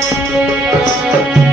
Let's go.